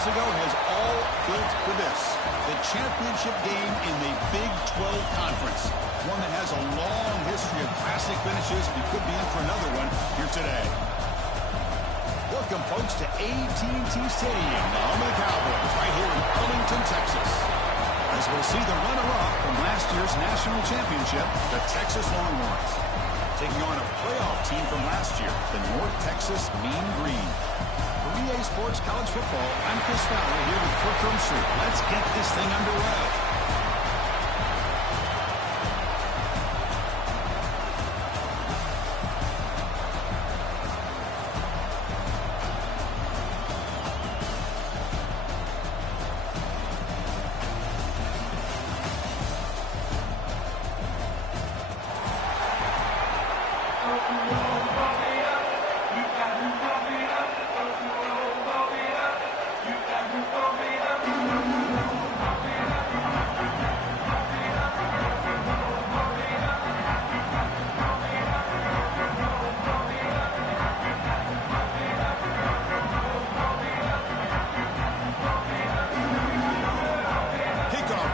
months ago has all built to this. The championship game in the Big 12 Conference. One that has a long history of classic finishes. We could be in for another one here today. Welcome, folks, to AT&T Stadium, the home of the Cowboys, right here in Arlington, Texas. As we'll see the runner-up from last year's national championship, the Texas Longhorns, taking on a playoff team from last year, the North Texas Mean Green. For EA Sports College Football, I'm Chris Fowler here with Kirk Herbstreit. Let's get this thing underway.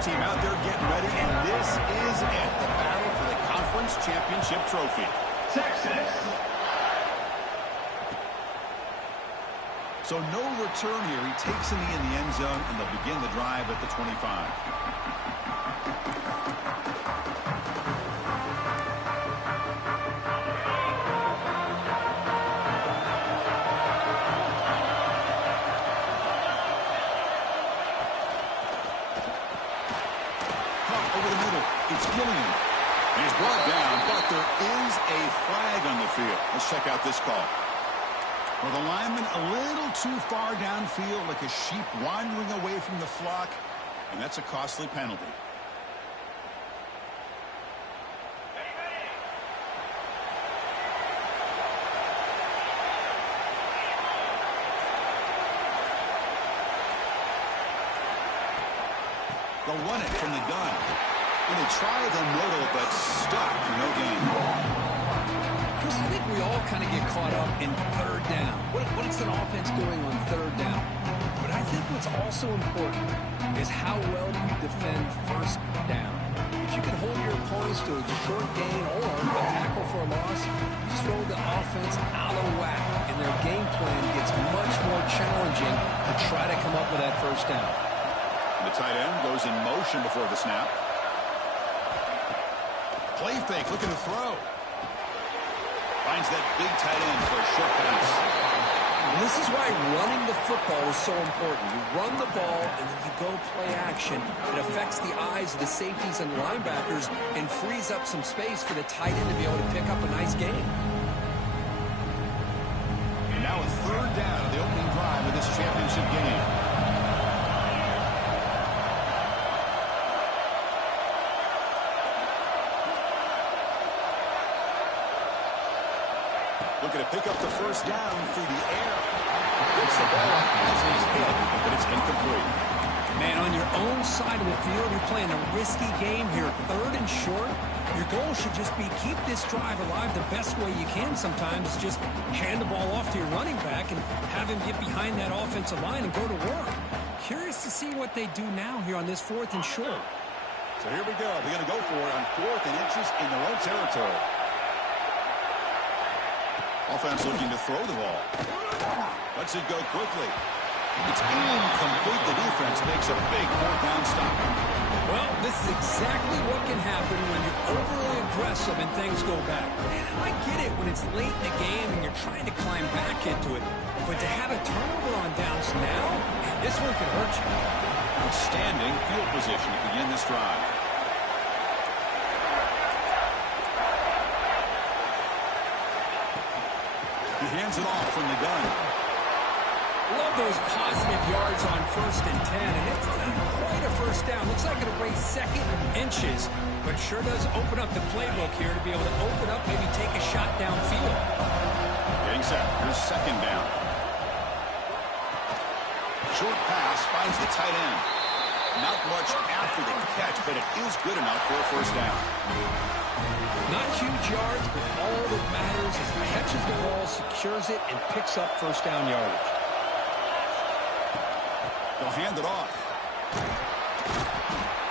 Team out there getting ready, and this is it, the battle for the conference championship trophy. Texas. So no return here. He takes in the end zone, and they'll begin the drive at the 25. It's Gilliam. He's brought down, but there is a flag on the field. Let's check out this call. Well, the lineman a little too far downfield, like a sheep wandering away from the flock, and that's a costly penalty. They'll run it from the gun. And they try the middle, but stuck for no gain. Chris, I think we all kind of get caught up in third down. What is an offense doing on third down? But I think what's also important is how well do you defend first down. If you can hold your opponents to a short gain or a tackle for a loss, you just throw the offense out of whack, and their game plan gets much more challenging to try to come up with that first down. The tight end goes in motion before the snap. Play fake, looking to throw. Finds that big tight end for a short pass. And this is why running the football is so important. You run the ball, and then you go play action. It affects the eyes of the safeties and linebackers and frees up some space for the tight end to be able to pick up a nice gain. And now a third down of the opening drive of this championship game. Looking to pick up the first down through the air. Gets the ball up as he's hit, but it's incomplete. Man, on your own side of the field, you're playing a risky game here. Third and short. Your goal should just be keep this drive alive the best way you can sometimes. Just hand the ball off to your running back and have him get behind that offensive line and go to work. Curious to see what they do now here on this 4th and short. So here we go. They're going to go for it on 4th and inches in their own territory. Offense looking to throw the ball. Lets it go quickly. It's incomplete. The defense makes a big 4th down stop. Well, this is exactly what can happen when you're overly aggressive and things go back. Man, I get it when it's late in the game and you're trying to climb back into it. But to have a turnover on downs now, man, this one could hurt you. Outstanding field position to begin this drive. He hands it off from the gun. Love those positive yards on 1st and 10, and it's not quite a first down. Looks like it'll raise 2nd inches, but sure does open up the playbook here to be able to open up, maybe take a shot downfield. Getting set. Here's 2nd down. Short pass finds the tight end. Not much after the catch, but it is good enough for a first down. Not huge yards, but all that matters is he catches the ball, secures it, and picks up first down yardage. They'll hand it off.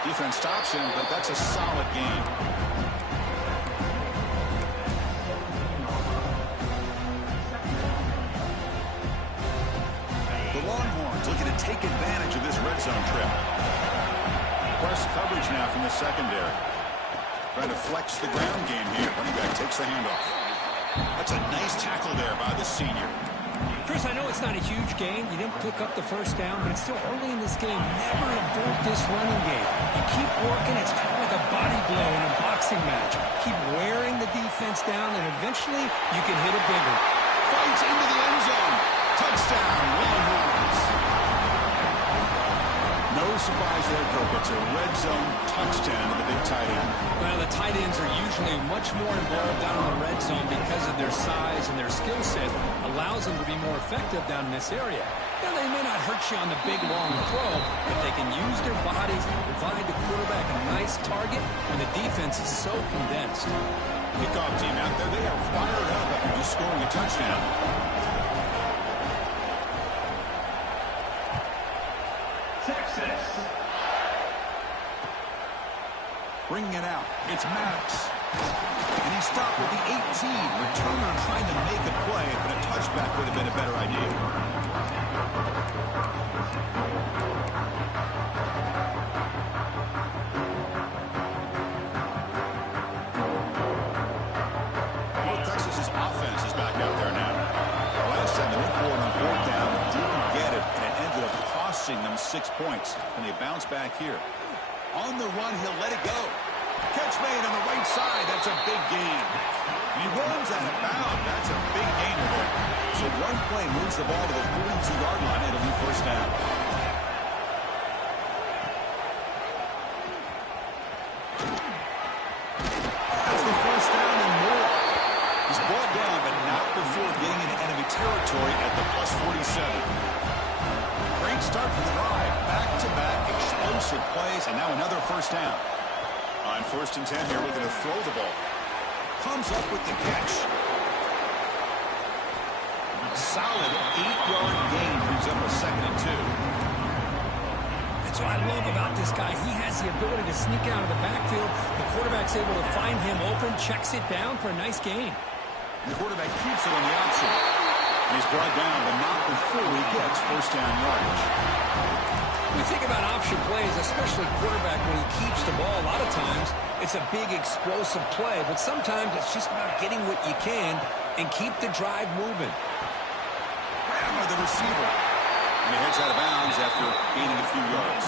Defense stops him, but that's a solid gain. The Longhorns looking to take advantage of this red zone trip. Press coverage now from the secondary. Trying to flex the ground game here. Running back takes the handoff. That's a nice tackle there by the senior. Chris, I know it's not a huge gain. You didn't pick up the first down, but it's still early in this game. Never abort this running game. You keep working. It's kind of like a body blow in a boxing match. Keep wearing the defense down, and eventually you can hit a big one. Fights into the end zone. Touchdown, Longhorns. No surprise there, Kirk. It's a red zone touchdown to the big tight end. Well, the tight ends are usually much more involved down in the red zone because of their size and their skill set. Allows them to be more effective down in this area. Now, they may not hurt you on the big, long throw, but they can use their bodies to provide the quarterback a nice target when the defense is so condensed. Kickoff team out there, they are fired up after just scoring a touchdown. Texas. Bringing it out. It's Maddox. And he stopped with the 18. Returner trying to make a play, but a touchback would have been a better idea. Well, Texas's offense is back out there now. The last time they went forward on fourth down, didn't get it, and it ended up costing them 6 points. And they bounce back here. On the run, he'll let it go. Catch made on the right side. That's a big gain. He runs out of bounds. That's a big gainer there. So one play moves the ball to the 42-yard line. It'll be first down. That's the first down and more. He's brought down, but not before getting into enemy territory at the plus 47. Great start for the drive. Back-to-back explosive plays, and now another first down. On 1st and 10 here, looking to throw the ball. Comes up with the catch. Solid 8-yard gain, brings up a 2nd and 2. That's what I love about this guy. He has the ability to sneak out of the backfield. The quarterback's able to find him open, checks it down for a nice gain. And the quarterback keeps it on the option. And he's brought down, but not before he gets first down yardage. When we think about option plays, especially quarterback when he keeps the ball, a lot of times it's a big explosive play, but sometimes it's just about getting what you can and keep the drive moving. Ram with the receiver. And he heads out of bounds after gaining a few yards.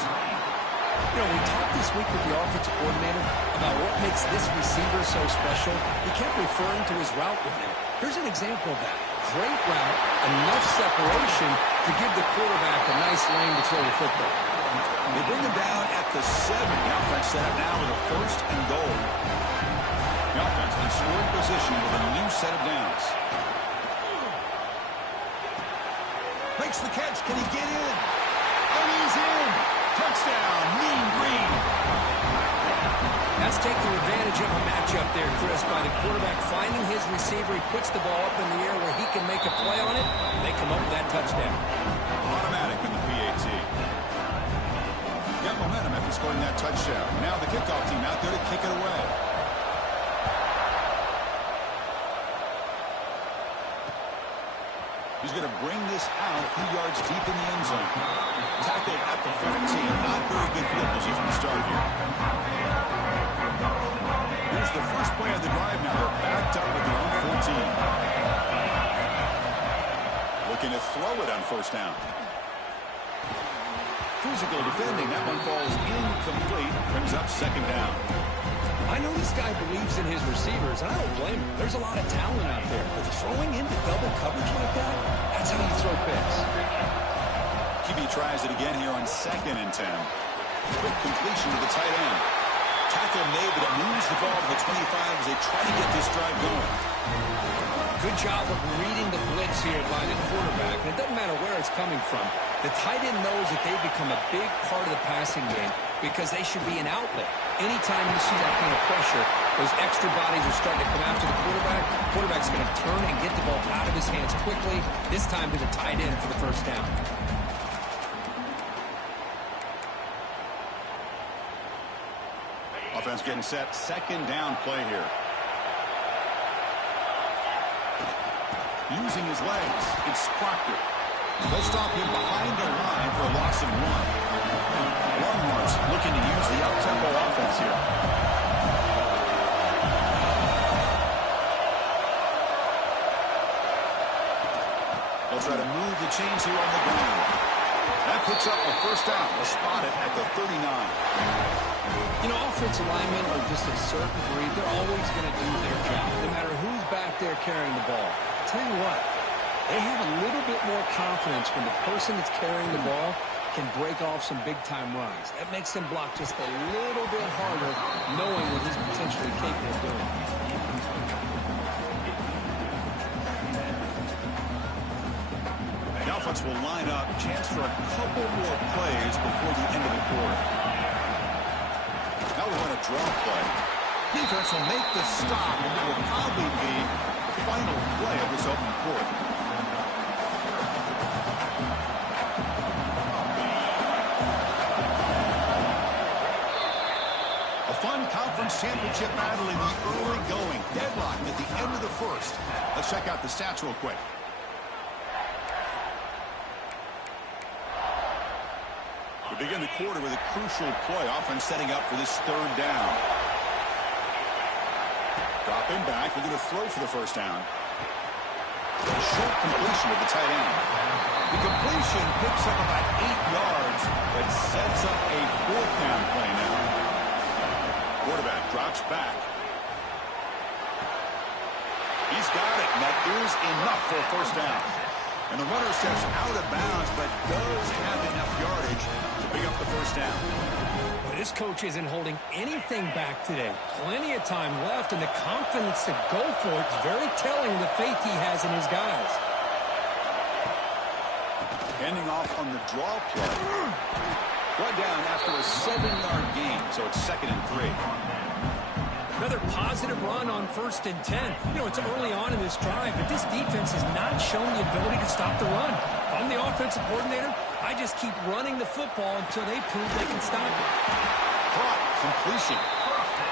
You know, we talked this week with the offensive coordinator about what makes this receiver so special. He kept referring to his route running. Here's an example of that. Great route, enough separation to give the quarterback a nice lane to throw the football. They bring him down at the 7. The offense set up now with a 1st and goal. The offense in scoring position with a new set of downs. Makes the catch. Can he get in? And he's in. Touchdown, Mean Green. That's taking advantage of a matchup there, Chris, by the quarterback finding his receiver. He puts the ball up in the air where he can make a play on it. They come up with that touchdown. Automatic in the PAT. Got momentum after scoring that touchdown. Now the kickoff team out there to kick it away. He's going to bring this out a few yards deep in the end zone. Tackled at the 14. Not very good field position to start here. Here's the first play of the drive now. They're backed up at their own 14. Looking to throw it on first down. Physical defending. That one falls incomplete. Brings up 2nd down. I know this guy believes in his receivers, and I don't blame him. There's a lot of talent out there. But throwing into double coverage like that, that's how you throw picks. QB tries it again here on 2nd and 10. Quick completion to the tight end. Tackle made, but it moves the ball to the 25 as they try to get this drive going. Good job of reading the blitz here by the quarterback. And it doesn't matter where it's coming from. The tight end knows that they've become a big part of the passing game because they should be an outlet. Anytime you see that kind of pressure, those extra bodies are starting to come after the quarterback. The quarterback's going to turn and get the ball out of his hands quickly, this time to the tight end for the first down. offense getting set. Second down play here. Using his legs, it's Proctor. They'll stop him behind the line for a loss of 1. Longhorns looking to use the up-tempo offense here. They'll try to move the chains here on the ground. That picks up a first down. They'll spot it at the 39. You know, offensive linemen are just a certain breed. They're always going to do their job, no matter who's back there carrying the ball. I'll tell you what, they have a little bit more confidence when the person that's carrying the ball can break off some big-time runs. That makes them block just a little bit harder, knowing what he's potentially capable of doing. The offense will line up. Chance for a couple more plays before the end of the quarter. Now we want a draw play. Defense will make the stop, and it will probably be the final play of this open quarter. A fun conference championship battle in the early going. Deadlock at the end of the first. Let's check out the stats real quick. We begin the quarter with a crucial play. Offense setting up for this third down. Dropping back. We're going to throw for the first down. A short completion of the tight end. The completion picks up about 8 yards, but sets up a fourth down play now. Quarterback drops back. He's got it, and that is enough for a first down. And the runner steps out of bounds, but does have enough yardage to pick up the first down. Well, this coach isn't holding anything back today. Plenty of time left, and the confidence to go for it is very telling of the faith he has in his guys. Handing off on the draw play. Brought down after a 7-yard gain, so it's 2nd and 3. Another positive run on 1st and 10. You know, it's early on in this drive, but this defense has not shown the ability to stop the run. If I'm the offensive coordinator, I just keep running the football until they prove they can stop it. Caught. Completion.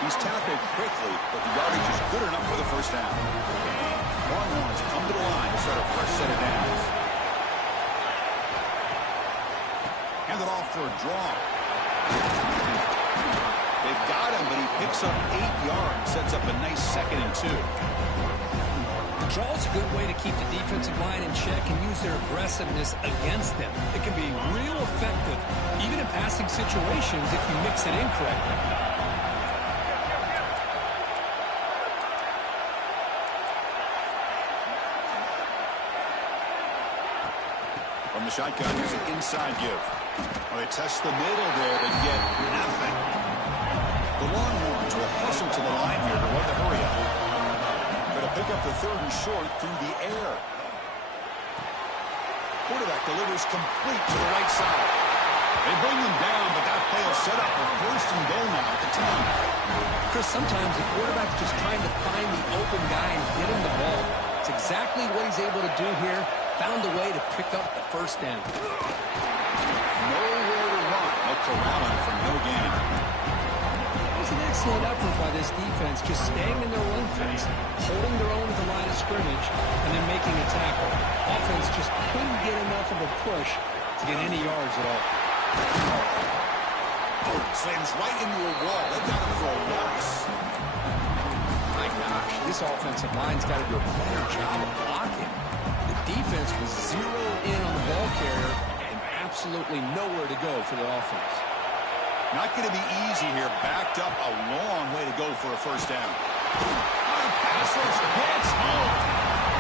He's tackled quickly, but the yardage is good enough for the first down. Longhorns come to the line to start a fresh set of downs. Hand it off for a draw. They've got him, but he picks up 8 yards, sets up a nice 2nd and 2. The draw is a good way to keep the defensive line in check and use their aggressiveness against them. It can be real effective, even in passing situations, if you mix it in correctly. From the shotgun, here's an inside give. Well, they test the middle there, they get nothing. The Longhorns will hustle to the line here to run the hurry up. Going to pick up the 3rd and short through the air. Quarterback delivers complete to the right side. They bring him down, but that play will set up a 1st and goal now at the 10. Chris, sometimes the quarterback's just trying to find the open guy and get him the ball. It's exactly what he's able to do here. Found a way to pick up the first down. Nowhere to run. They'll corral him for no gain. It's an excellent effort by this defense, just staying in their own fence, holding their own at the line of scrimmage, and then making a tackle. Offense just couldn't get enough of a push to get any yards at all. Oh, slams right into a wall. They got him for a loss. My gosh, this offensive line's got to do a better job of blocking. The defense was zeroed in on the ball carrier and absolutely nowhere to go for the offense. Not going to be easy here. Backed up a long way to go for a first down. Pass rush gets home.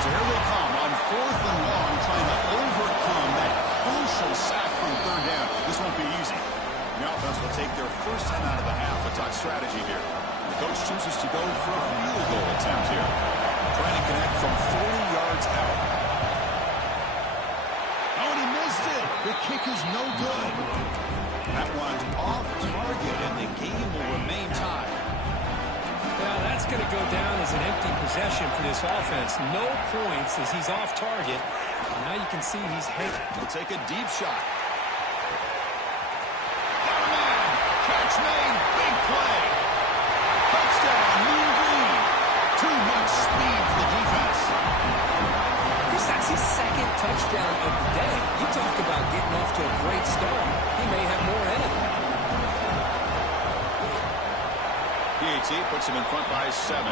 So here they come on 4th and long, trying to overcome that crucial sack from 3rd down. This won't be easy. The offense will take their first 10 out of the half. We'll talk strategy here. The coach chooses to go for a field goal attempt here. Trying to connect from 40 yards out. Oh, and he missed it. The kick is no good. That one's off target, and the game will remain tied. Well, that's going to go down as an empty possession for this offense. No points as he's off target. And now you can see he's headed. He'll take a deep shot. Got a man. Catch made. Big play. touchdown, Mean Green. Too much speed for the defense. Chris, that's his second touchdown of the day. You talk about getting off to a great start. He may have more in it. PAT puts him in front by 7.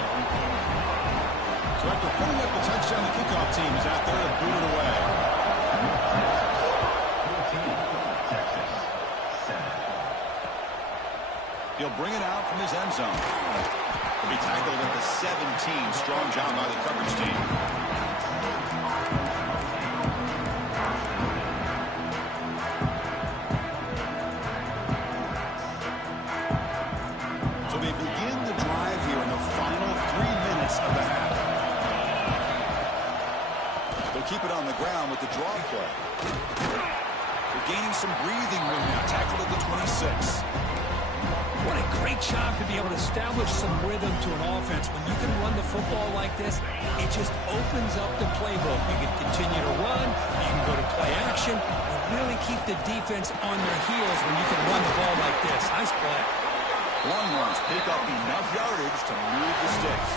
So after putting up the touchdown, the kickoff team is out there to boot it away. He'll bring it out from his end zone. He'll be tackled at the 17. Strong job by the coverage team. So they begin the drive here in the final 3 minutes of the half. They'll keep it on the ground with the draw play. They're gaining some breathing room now. Tackled at the 26. What a great job to be able to establish some rhythm to an offense. When you can run the football like this, it just opens up the playbook. You can continue to run, you can go to play action, and really keep the defense on their heels when you can run the ball like this. Nice play. Longhorns pick up enough yardage to move the sticks.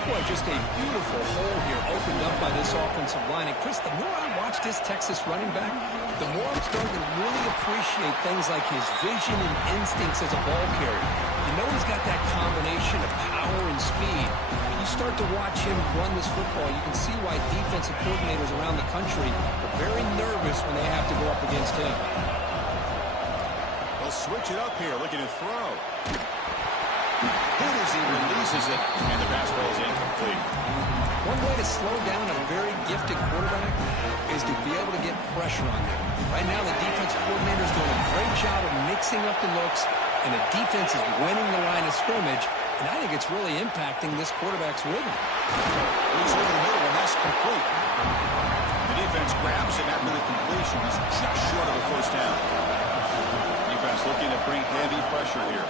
Boy, just a beautiful hole here opened up by this offensive line. And Chris, the more I watch this Texas running back, the more I'm starting to really appreciate things like his vision and instincts as a ball carrier. You know he's got that combination of power and speed. When you start to watch him run this football, you can see why defensive coordinators around the country are very nervous when they have to go up against him. They'll switch it up here, looking to throw. Good as he releases it, and the pass ball is incomplete. One way to slow down a very gifted quarterback is to be able to get pressure on him. Right now, the defensive coordinator is doing a great job of mixing up the looks, and the defense is winning the line of scrimmage, and I think it's really impacting this quarterback's rhythm. He's over the middle, and that's complete. The defense grabs him after the completion. He's just short of a first down. Defense looking to bring heavy pressure here.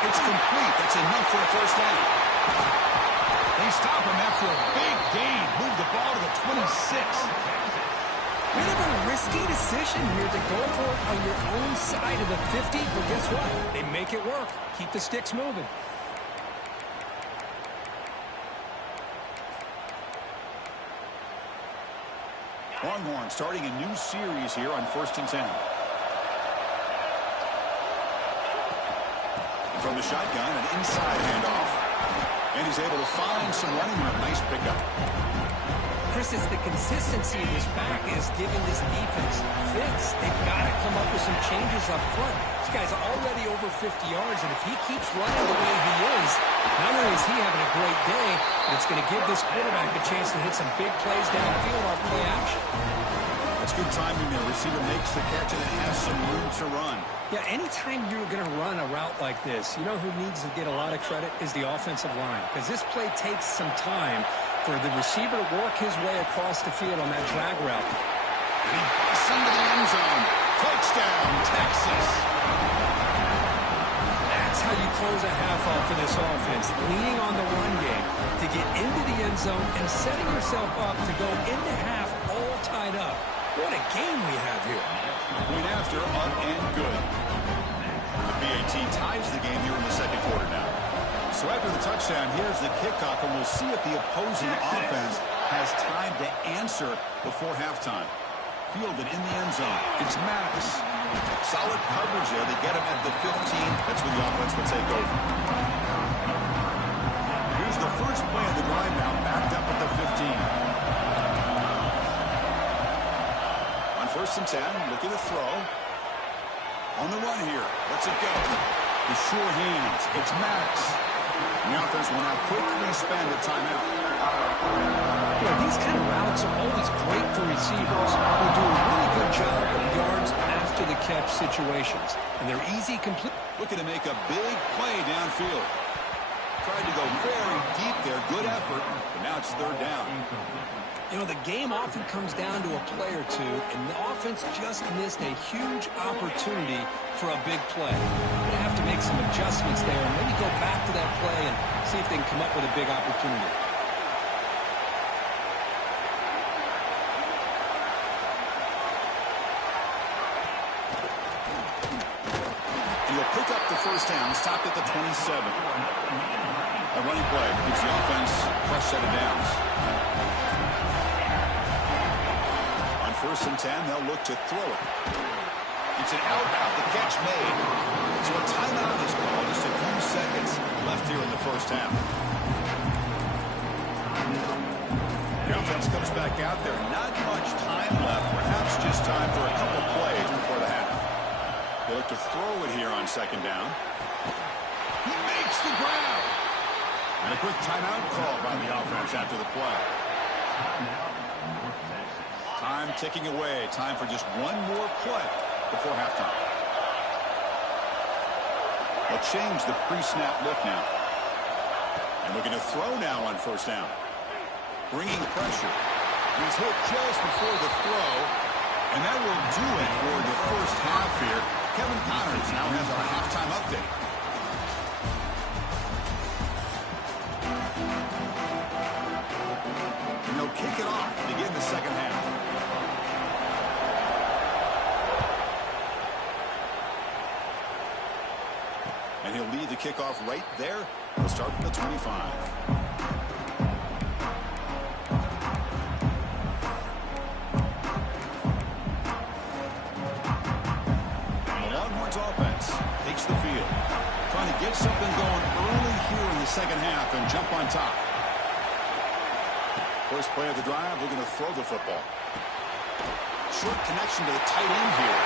It's complete. That's enough for a first down. They stop him after a big gain. Move the ball to the 26. Bit of a risky decision here to go for it on your own side of the 50, but guess what? They make it work. Keep the sticks moving. Longhorn starting a new series here on 1st and 10. From the shotgun, an inside handoff. And he's able to find some running room. Nice pickup. Chris, it's the consistency of this back is giving this defense fits. They've got to come up with some changes up front. This guy's already over 50 yards, and if he keeps running the way he is, not only is he having a great day, but it's going to give this quarterback a chance to hit some big plays downfield off play action. That's good timing there. Receiver makes the catch and it has some room to run. Yeah, anytime you're going to run a route like this, you know who needs to get a lot of credit is the offensive line, because this play takes some time for the receiver to work his way across the field on that drag route. And he busts into the end zone. Touchdown, Texas. That's how you close a half off for this offense, leaning on the run game to get into the end zone and setting yourself up to go into half all tied up. What a game we have here. Point after, up and good. The PAT ties the game here in the second quarter now. So after the touchdown, here's the kickoff, and we'll see if the opposing offense has time to answer before halftime. Fielded in the end zone. It's Maddox. Solid coverage there. They get him at the 15. That's where the offense will take over. Here's the first play of the drive now, backed up at the 15. On 1st and 10, looking to throw. On the run here. Let's it go. The sure hands. It's Maddox. The offense will now quickly spend a timeout. Yeah, these kind of routes are always great for receivers who do a really good job of yards after the catch situations. And they're easy, complete. Looking to make a big play downfield. Tried to go very deep there. Good effort. But now it's 3rd down. You know, the game often comes down to a play or two, and the offense just missed a huge opportunity for a big play. They're going to have to make some adjustments there and maybe go back to that play and see if they can come up with a big opportunity. And he'll pick up the down, stopped at the 27. A running play gives the offense a fresh set of downs. On 1st and 10, they'll look to throw it. It's an out route, the catch made. So a timeout is called. Just a few seconds left here in the first half. The offense comes back out there. Not much time left. Perhaps just time for a couple plays before the half. They look to throw it here on 2nd down. He makes the grab. And a quick timeout call by the offense after the play. Time ticking away. Time for just one more play before halftime. They'll change the pre-snap look now. And looking to throw now on 1st down. Bringing pressure. He's hit just before the throw. And that will do it for the first half here. Kevin Connors now has our halftime update. And they'll kick it off to begin the second half. And he'll lead the kickoff right there. He'll start from the 25. Get something going early here in the second half and jump on top. First play of the drive, looking to throw the football. Short connection to the tight end here.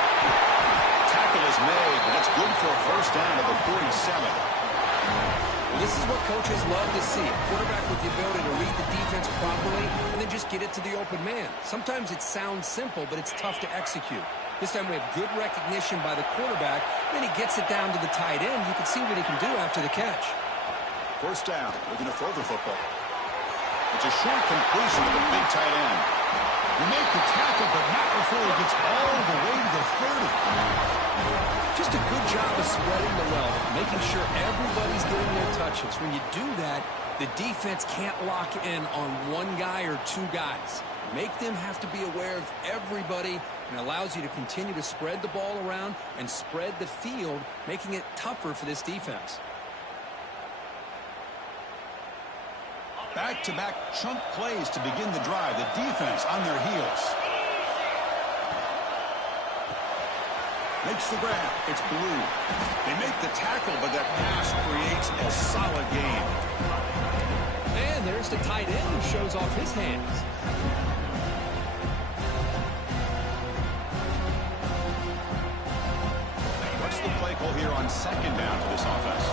Tackle is made, but it's good for a first down at the 47. Well, this is what coaches love to see. A quarterback with the ability to read the defense properly and then just get it to the open man. Sometimes it sounds simple, but it's tough to execute. This time we have good recognition by the quarterback. Then he gets it down to the tight end. You can see what he can do after the catch. First down. We're going to throw the football. It's a short completion of the big tight end. You make the tackle, but not before he gets all the way to the 30. Just a good job of spreading the wealth, making sure everybody's getting their touches. When you do that, the defense can't lock in on one guy or two guys. Make them have to be aware of everybody, and allows you to continue to spread the ball around and spread the field, making it tougher for this defense. Back-to-back chunk plays to begin the drive. The defense on their heels. Makes the grab. It's Blue. They make the tackle, but that pass creates a solid gain. And there's the tight end who shows off his hands. What's the play call here on 2nd down for this offense?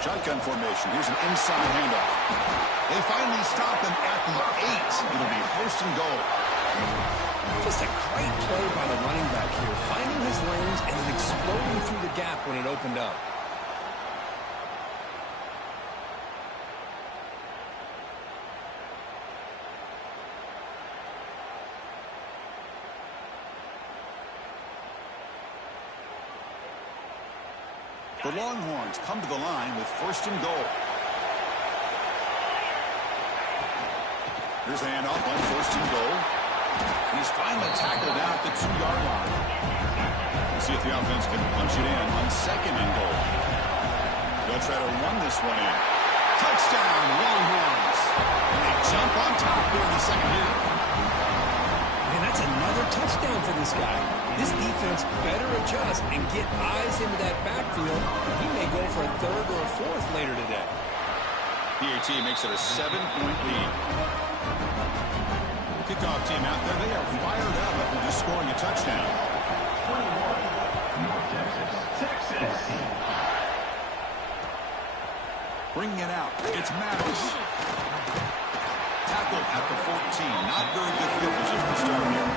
Shotgun formation. Here's an inside handoff. They finally stop him at the 8. It'll be 1st and goal. Just a great play by the running back here, finding his lanes and then exploding through the gap when it opened up. The Longhorns come to the line with 1st and goal. Here's a handoff on 1st and goal. He's finally tackled out the 2-yard line. Let's see if the offense can punch it in on 2nd and goal. They'll try to run this one in. Touchdown, Longhorns. And they jump on top here in the second half. And that's another touchdown for this guy. This defense better adjust and get eyes into that backfield. He may go for a 3rd or a 4th later today. PAT makes it a 7-point lead. Kickoff team out there, they are fired up after just scoring a touchdown. 21, Texas. Bringing it out, it's Maddox. Tackled at the 14. Not very good field position to start here.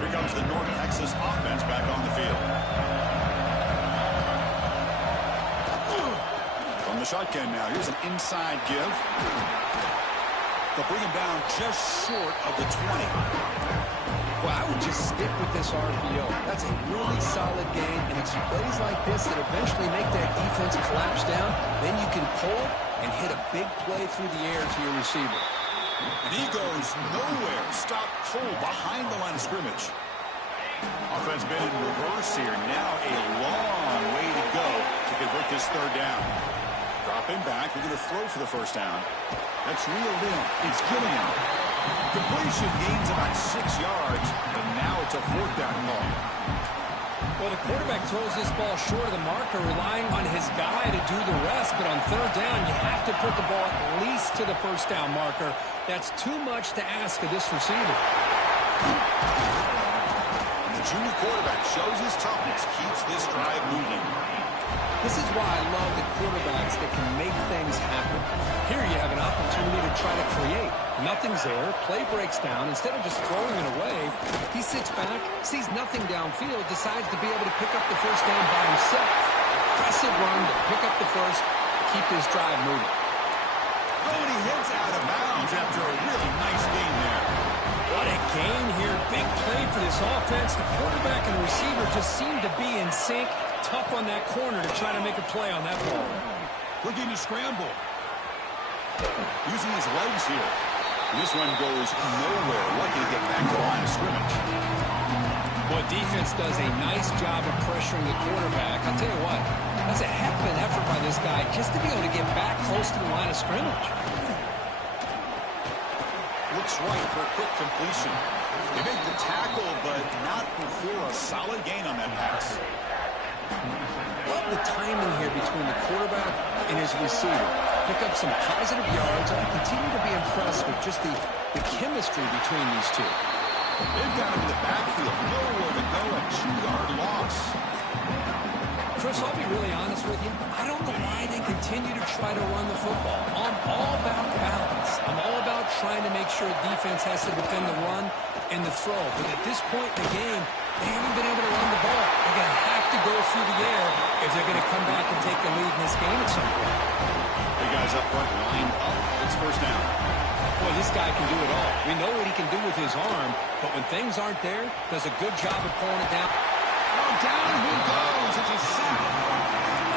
Here comes the North Texas offense back on the field. From the shotgun now, here's an inside give. They'll bring him down just short of the 20. Well, I would just stick with this RPO. That's a really solid game, and it's plays like this that eventually make that defense collapse down. Then you can pull it and hit a big play through the air to your receiver. And he goes nowhere. Stop cold behind the line of scrimmage. Offense been in reverse here. Now a long way to go to convert this third down. Dropping back. We're going to throw for the first down. That's reeled in. It's Gilliam. Completion gains about 6 yards, but now it's a fourth down and long. Well, the quarterback throws this ball short of the marker, relying on his guy to do the rest. But on third down, you have to put the ball at least to the first down marker. That's too much to ask of this receiver. The junior quarterback shows his toughness, keeps this drive moving. This is why I love the quarterbacks that can make things happen. Here you have an opportunity to try to create. Nothing's there. Play breaks down. Instead of just throwing it away, he sits back, sees nothing downfield, decides to be able to pick up the first down by himself. Impressive run to pick up the first, keep this drive moving. Oh, and he heads out of bounds after a really nice game there. What a gain here. Big play for this offense. The quarterback and receiver just seem to be in sync. Tough on that corner to try to make a play on that ball. Looking to scramble. Using his legs here. This one goes nowhere. Lucky to get back to the line of scrimmage. Well, defense does a nice job of pressuring the quarterback. I'll tell you what, that's a heck of an effort by this guy just to be able to get back close to the line of scrimmage. Looks right for a quick completion. They make the tackle, but not before a solid gain on that pass. Love the timing here between the quarterback and his receiver. Pick up some positive yards, and I continue to be impressed with just the chemistry between these two. They've got him in the backfield. Nowhere to go. A 2-yard loss. Chris, I'll be really honest with you. I don't know why they continue to try to run the football. I'm all about balance. I'm all about trying to make sure defense has to defend the run and the throw. But at this point in the game, they haven't been able to run the ball. They're going to have to go through the air if they're going to come back and take the lead in this game at some point. The guys up front lined up. It's first down. Boy, this guy can do it all. We know what he can do with his arm, but when things aren't there, does a good job of pulling it down. Oh, down he goes. It's a sack.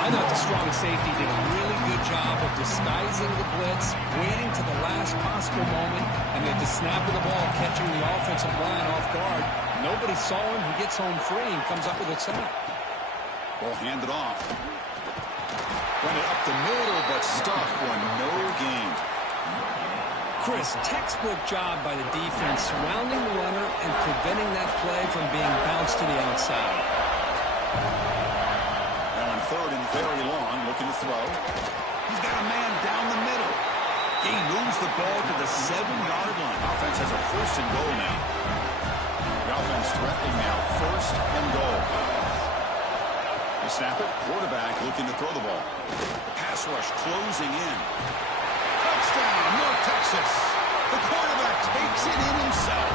I thought the strong safety did a really good job of disguising the blitz, waiting to the last possible moment, and at the snap of the ball, catching the offensive line off guard. Nobody saw him. He gets home free and comes up with a sack. Ball handed off. Run it up the middle, but stuffed for no gain. Chris, textbook job by the defense, surrounding the runner and preventing that play from being bounced to the outside. Now on third and very long, looking to throw. He's got a man down the middle. He moves the ball to the 7-yard line. Offense has a first and goal now. The offense threatening now, first and goal. They snap it, quarterback looking to throw the ball. Pass rush closing in. Touchdown, North Texas. The quarterback takes it in himself.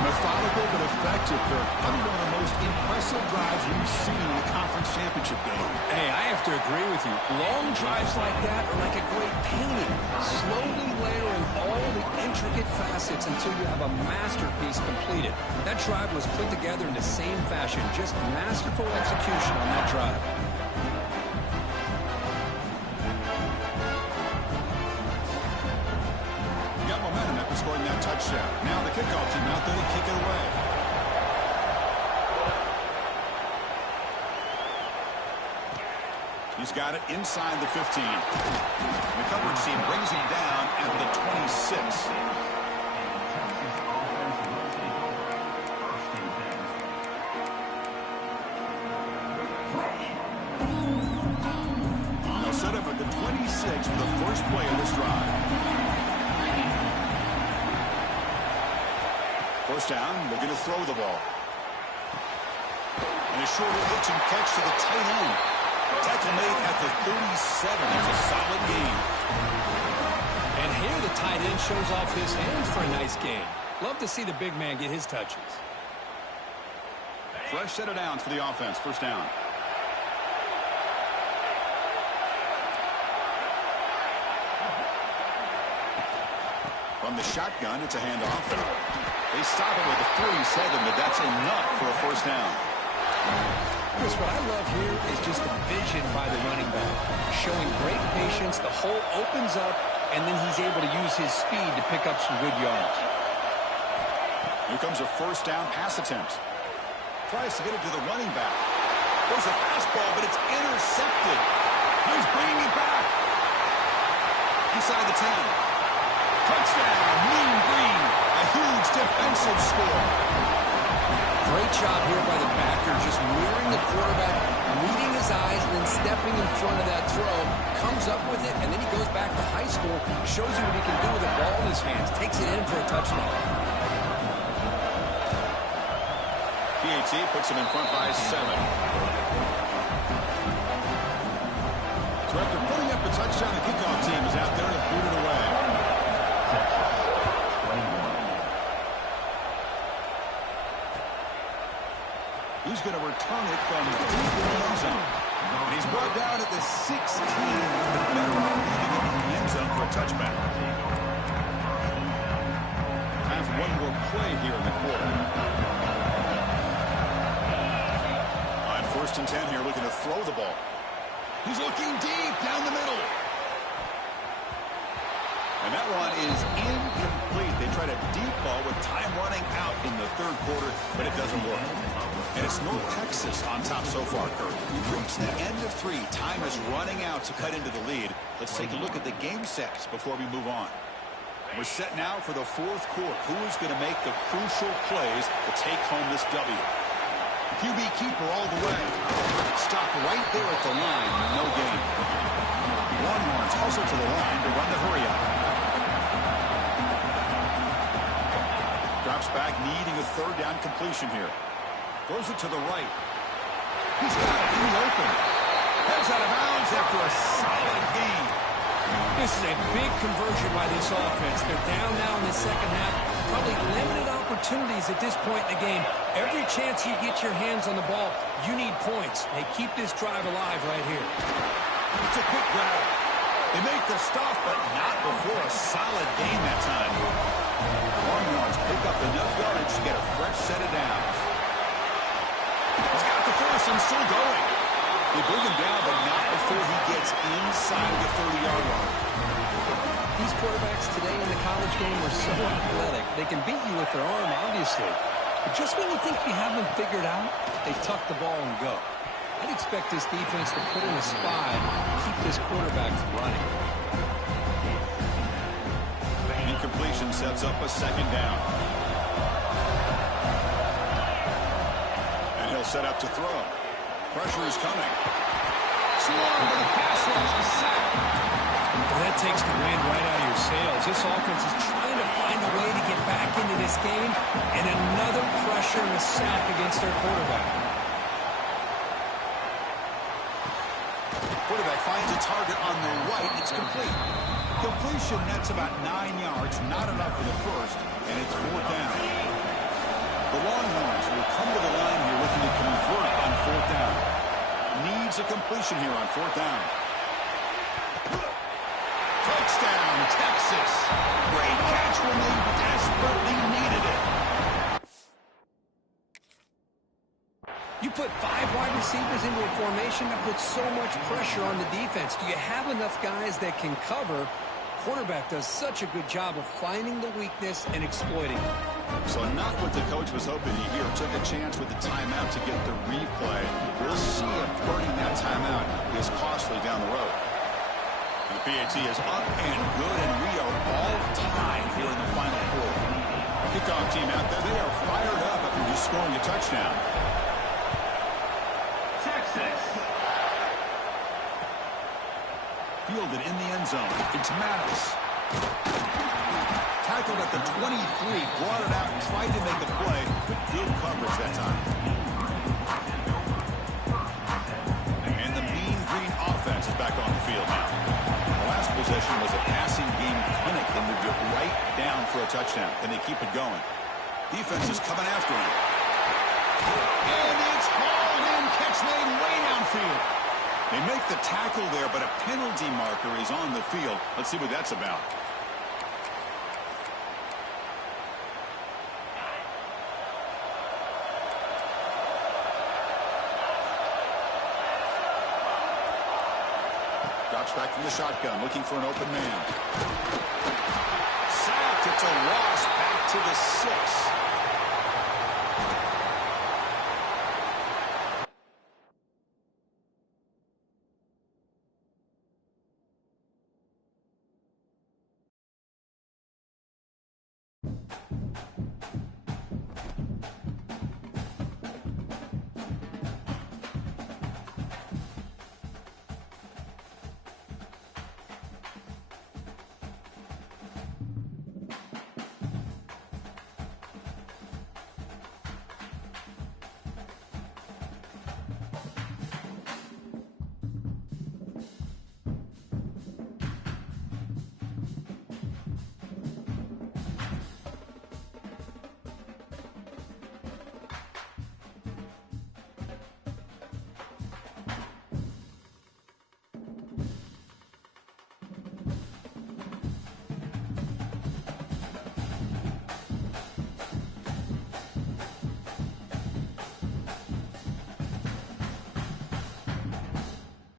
Methodical but effective, Kirk. Probably one of the most impressive drives we've seen in the conference championship game. Hey, I have to agree with you. Long drives like that are like a great painting. Slowly layering all the intricate facets until you have a masterpiece completed. That drive was put together in the same fashion. Just masterful execution on that drive. Scoring that touchdown. Now the kickoff team out there to kick it away. He's got it inside the 15. The coverage team brings him down at the 26. Now set up at the 26 for the first play of this drive. First down, looking to throw the ball. And a short hitch and catch to the tight end. Tackle made at the 37. That's a solid gain. And here the tight end shows off his hands for a nice game. Love to see the big man get his touches. Fresh set of downs for the offense. First down. From the shotgun, it's a handoff. They stop it with a 47, but that's enough for a first down. Chris, what I love here is just the vision by the running back. Showing great patience. The hole opens up, and then he's able to use his speed to pick up some good yards. Here comes a first down pass attempt. Tries to get it to the running back. There's a fastball, but it's intercepted. He's bringing it back. Inside the 10. Touchdown, Mean Green. A huge defensive score. Great job here by the backer, just mirroring the quarterback, reading his eyes, and then stepping in front of that throw. Comes up with it, and then he goes back to high school, shows you what he can do with the ball in his hands, takes it in for a touchdown. PAT puts him in front by 7. So after putting up a touchdown, the kickoff team is out there to boot it away. He's going to return it from deep in the end zone. And he's brought down at the 16. But better off leaving it in the end zone for a touchback. Time for one more play here in the quarter. On 1st and 10 here, looking to throw the ball. He's looking deep down the middle. And that one is incomplete. They tried a deep ball with time running out in the 3rd quarter, but it doesn't work. And it's North Texas on top so far, Kurt. We've reached the end of 3. Time is running out to cut into the lead. Let's take a look at the game sets before we move on. We're set now for the 4th quarter. Who is going to make the crucial plays to take home this W? QB keeper all the way. Stop right there at the line. No gain. Longhorns hustle to the line to run the hurry up. Drops back, needing a 3rd down completion here. Throws it to the right. He's got it in the open. Heads out of bounds after a solid gain. This is a big conversion by this offense. They're down now in the 2nd half. Probably limited opportunities at this point in the game. Every chance you get your hands on the ball, you need points. They keep this drive alive right here. It's a quick grab. They make the stop, but not before a solid gain that time. Longhorns pick up enough yardage to get a fresh set of downs. He's got the first and still going. They bring him down, but not before he gets inside the 30-yard line. These quarterbacks today in the college game are so athletic. They can beat you with their arm, obviously. But just when you think you have them figured out, they tuck the ball and go. I'd expect this defense to put in a spy and keep this quarterback from running. Incompletion sets up a 2nd down. And he'll set up to throw. Pressure is coming. Slow to the pass rush, a sack. Well, that takes the wind right out of your sails. This offense is trying to find a way to get back into this game, and another pressure and a sack against their quarterback. Quarterback finds a target on the right. It's complete. Completion nets about 9 yards, not enough for the first, and it's 4th down. The Longhorns will come to the line here looking to convert on 4th down. Needs a completion here on 4th down. Touchdown, Texas. Great catch when they desperately needed it. You put 5 wide receivers into a formation that puts so much pressure on the defense. Do you have enough guys that can cover? Quarterback does such a good job of finding the weakness and exploiting it. So not what the coach was hoping to hear. Took a chance with the timeout to get the replay. We'll see if burning that timeout is costly down the road. And the PAT is up and good, and we are all tied here in the final quarter. Kickoff team out there, they are fired up after just scoring a touchdown. Texas. Fielded in the end zone. It's Mattis. Tackled at the 23, brought it out and tried to make a play, but good coverage that time. And the Mean Green offense is back on the field now. The last possession was a passing game clinic. They moved it right down for a touchdown. Can they keep it going? Defense is coming after him. And it's hauled in. Catch made way downfield. They make the tackle there, but a penalty marker is on the field. Let's see what that's about. Drops back from the shotgun, looking for an open man. Sacked. It's a loss back to the 6.